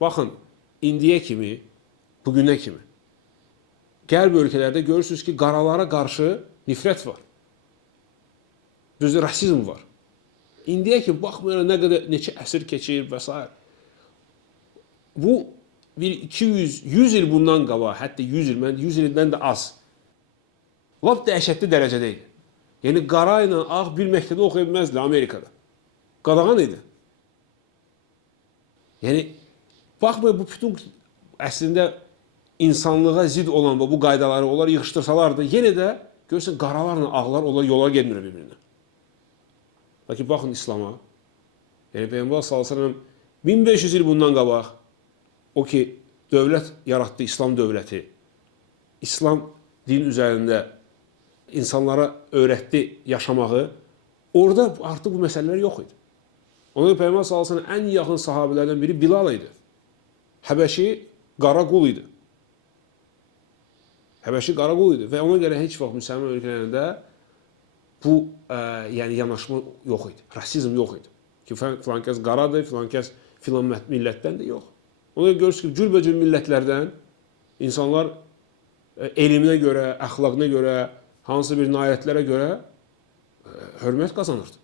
Baxın, indiyə kimi, bugünə kimi qərb ölkələrdə görürsünüz ki, qaralara qarşı nifrət var. Düzdür, rasizm var. İndiyə kimi baxmayaraq nə qədər neçə əsr keçir və s. Bu bir 200, 100 il bundan qabaq, hətta 100 il, 100 ildən də az. Lap dəhşətli dərəcədə idi. Yəni qara ilə ağ bir məktəbdə oxuya bilməzdi Amerikada. Qadağan idi. Yəni baxmayın, bu bütün əslində insanlığa zid olan bu qaydaları onlar yığışdırsalar da yenə də görürsən qaralarla ağlar onlar yola getmir bir-birinə. Lakin baxın İslam'a. Yəni Peyğəmbər sallallahu əleyhi və səlləm 1500 il bundan qabaq o ki dövlət yaratdı, İslam dövləti. İslam din üzərində insanlara öyrətdi yaşamağı. Orada artıq bu məsələlər yox idi. Ona görə Peyğəmbər sallallahu əleyhi və səlləm ən yaxın sahabelərdən biri Bilal idi. Həbəşi qara qul idi. Həbəşi qara qul idi və ona görə heç vaxt müsəlman ölkələrində bu yəni yanaşma yox idi. Rasizm yox idi. Ki filan kəs qaradır, filan kəs filan millətdən də yox. Ona görə görürsünüz ki, cürbəcür millətlərdən insanlar elminə görə, əxlaqına görə, hansı bir nailiyyətlərə görə hörmət qazanırdı.